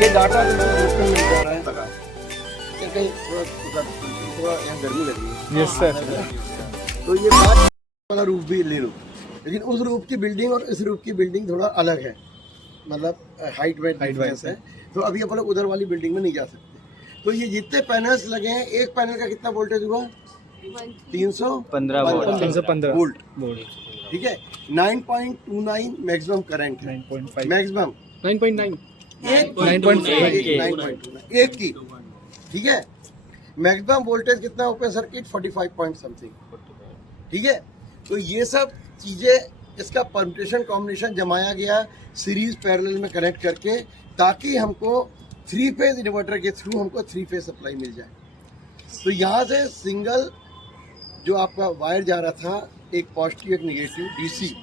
ये डाटा तो मिल जा रहा है लगा कहीं थोड़ा यहाँ गर्मी लग रही है। Yes sir. तो ये बात वाला रूफ भी ले लो, लेकिन उस रूफ की बिल्डिंग और इस रूफ की बिल्डिंग थोड़ा अलग है, मतलब हाइट वाइट डिफरेंस है। तो अभी अपन लोग उधर वाली बिल्डिंग में नहीं जा सकते। तो ये जितने पैनल्स लगे हैं, एक पैनल का कितना वोल्टेज हुआ? 315 वोल्ट, ठीक है। 9.29 मैक्सिमम करंट है, 9.5 मैक्सिमम 9.9 एक की, ठीक है। मैक्सिमम वोल्टेज कितना ओपन सर्किट 45 पॉइंट समथिंग, ठीक है। तो ये सब चीज़ें, इसका परम्यूटेशन कॉम्बिनेशन जमाया गया सीरीज पैरेलल में कनेक्ट करके, ताकि हमको 3 फेज इन्वर्टर के थ्रू हमको 3 फेज सप्लाई मिल जाए। तो यहाँ से सिंगल जो आपका वायर जा रहा था, एक पॉजिटिव एक नेगेटिव डीसी,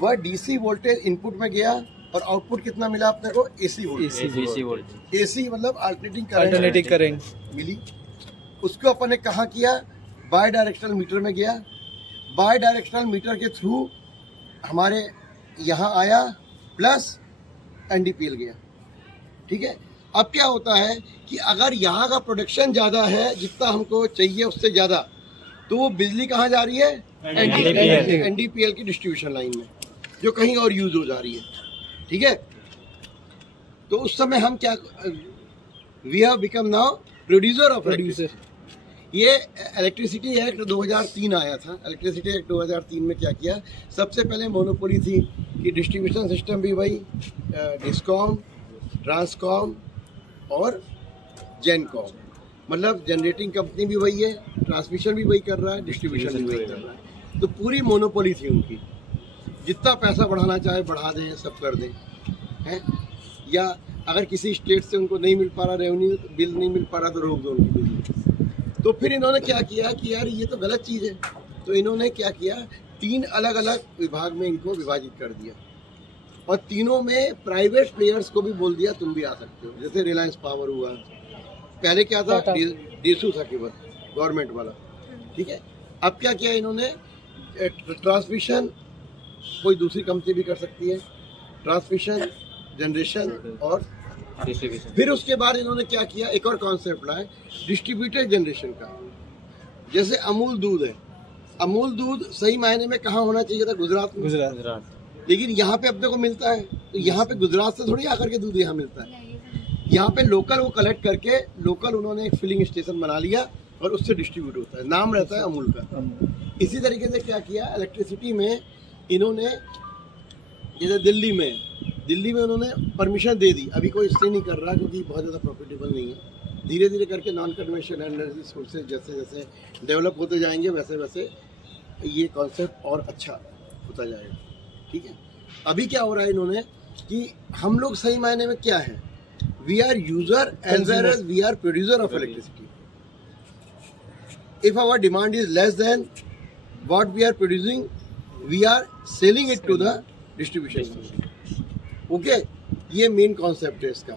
वह डीसी वोल्टेज इनपुट में गया और आउटपुट कितना मिला अपने को? AC voltage. एसी मतलब अल्टरनेटिंग करंट मिली। उसको अपन ने कहाँ किया? बाय डायरेक्शनल मीटर में गया। बाय डायरेक्शनल मीटर के थ्रू हमारे यहाँ आया, प्लस एनडीपीएल गया, ठीक है। अब क्या होता है कि अगर यहाँ का प्रोडक्शन ज़्यादा है, जितना हमको चाहिए उससे ज़्यादा, तो वो बिजली कहाँ जा रही है? एनडीपीएल की डिस्ट्रीब्यूशन लाइन में, जो कहीं और यूज हो जा रही है, ठीक है। तो उस समय हम क्या, we have become now producer of producer. ये इलेक्ट्रिसिटी एक्ट 2003 आया था। इलेक्ट्रिसिटी एक्ट 2003 में क्या किया? सबसे पहले मोनोपोली थी कि डिस्ट्रीब्यूशन सिस्टम भी वही, डिस्कॉम, ट्रांसकॉम और जेनकॉम, मतलब जनरेटिंग कंपनी भी वही है, ट्रांसमिशन भी वही कर रहा है, डिस्ट्रीब्यूशन भी वही कर रहा है। तो पूरी मोनोपोली थी उनकी, जितना पैसा बढ़ाना चाहे बढ़ा दें, सब कर दें, हैं। या अगर किसी स्टेट से उनको नहीं मिल पा रहा रेवेन्यू, बिल नहीं मिल पा रहा, तो रोक दो उनकी बिजली। तो फिर इन्होंने क्या किया कि यार ये तो गलत चीज़ है। तो इन्होंने क्या किया, 3 अलग अलग विभाग में इनको विभाजित कर दिया, और तीनों में प्राइवेट प्लेयर्स को भी बोल दिया तुम भी आ सकते हो। जैसे रिलायंस पावर हुआ, पहले क्या था, डेसू था केवल गवर्नमेंट वाला, ठीक है। अब क्या किया इन्होंने, ट्रांसमिशन कोई दूसरी कंपनी भी कर सकती है, ट्रांसमिशन, जनरेशन और डिस्ट्रीब्यूशन। फिर उसके बाद इन्होंने क्या किया, एक और कॉन्सेप्ट लाए डिस्ट्रीब्यूटेड जनरेशन का। जैसे अमूल दूध है, अमूल दूध सही मायने में कहाँ होना चाहिए था? गुजरात में, लेकिन यहाँ पे अपने को मिलता है। तो यहाँ पे गुजरात से थोड़ी आकर के दूध यहाँ मिलता है, यहाँ पे लोकल वो कलेक्ट करके लोकल उन्होंने एक फिलिंग स्टेशन बना लिया और उससे डिस्ट्रीब्यूट होता है, नाम रहता है अमूल का। इसी तरीके से क्या किया इलेक्ट्रिसिटी में इन्होंने, जैसे दिल्ली में उन्होंने परमिशन दे दी। अभी कोई इसलिए नहीं कर रहा क्योंकि बहुत ज़्यादा प्रॉफिटेबल नहीं है। धीरे धीरे करके नॉन कन्वेंशनल एनर्जी सोर्सेज जैसे जैसे डेवलप होते जाएंगे, वैसे वैसे ये कॉन्सेप्ट और अच्छा होता जाएगा, ठीक है। अभी क्या हो रहा है इन्होंने कि हम लोग सही मायने में क्या है, we are user as well as we are producer of electricity. If our demand is less than what we are producing, we are selling it to the distribution. Okay, ये मेन कॉन्सेप्ट है इसका,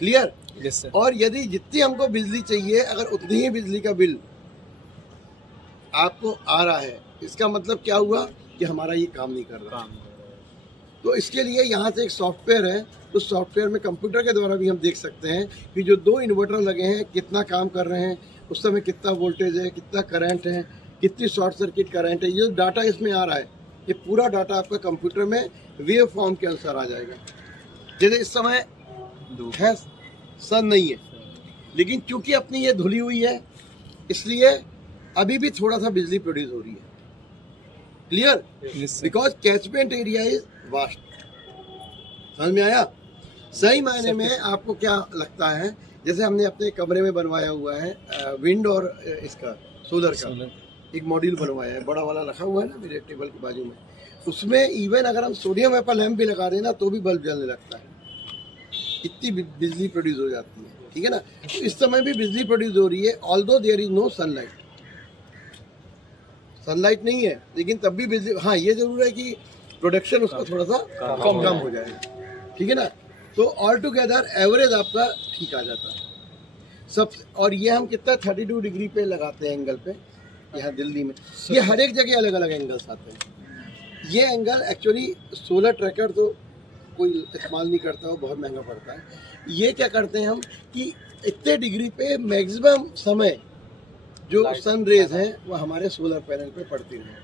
clear? Yes sir. और यदि जितनी हमको बिजली चाहिए, अगर उतनी ही बिजली का बिल आपको आ रहा है, इसका मतलब क्या हुआ कि हमारा ये काम नहीं कर रहा। तो इसके लिए यहाँ से एक सॉफ्टवेयर है, उस सॉफ्टवेयर में कंप्यूटर के द्वारा भी हम देख सकते हैं कि जो 2 इन्वर्टर लगे हैं कितना काम कर रहे हैं, उस समय कितना वोल्टेज है, कितना करंट है, कितनी शॉर्ट सर्किट करंट है। ये जो डाटा इसमें आ रहा है, ये पूरा डाटा आपका कंप्यूटर में वेव फॉर्म के अनुसार आ जाएगा। जैसे इस समय है सन नहीं है, लेकिन चूंकि अपनी ये धुली हुई है, इसलिए अभी भी थोड़ा सा बिजली प्रोड्यूस हो रही है, clear? Because catchment area is vast. समझ में आया? सही मायने में आपको क्या लगता है, जैसे हमने अपने कमरे में बनवाया हुआ है विंड और इसका सोलर का एक मॉड्यूल बनवाया है, बड़ा वाला रखा हुआ है ना मेरे टेबल के बाजू में। उसमें इवन अगर हम सोडियम एप्पल लैम्प भी लगा देना तो भी बल्ब जलने लगता है, इतनी बिजली प्रोड्यूस हो जाती है, ठीक है ना। तो इस समय भी बिजली प्रोड्यूस हो रही है, although there is no sunlight. Sunlight नहीं है लेकिन तब भी बिजली, हाँ ये जरूर है कि प्रोडक्शन उसका थोड़ा सा कम हो जाएगा, ठीक है ना। तो ऑल टुगेदर एवरेज आपका ठीक आ जाता है सब। और ये हम कितना 32 डिग्री पे लगाते हैं एंगल पे, यहाँ दिल्ली में। ये हर एक जगह अलग अलग एंगल्स आते हैं। ये एंगल एक्चुअली सोलर ट्रैकर तो कोई इस्तेमाल नहीं करता, वो बहुत महंगा पड़ता है। ये क्या करते हैं हम कि इतने डिग्री पे मैक्सिमम समय जो सन रेज हैं वो हमारे सोलर पैनल पे पड़ती हैं।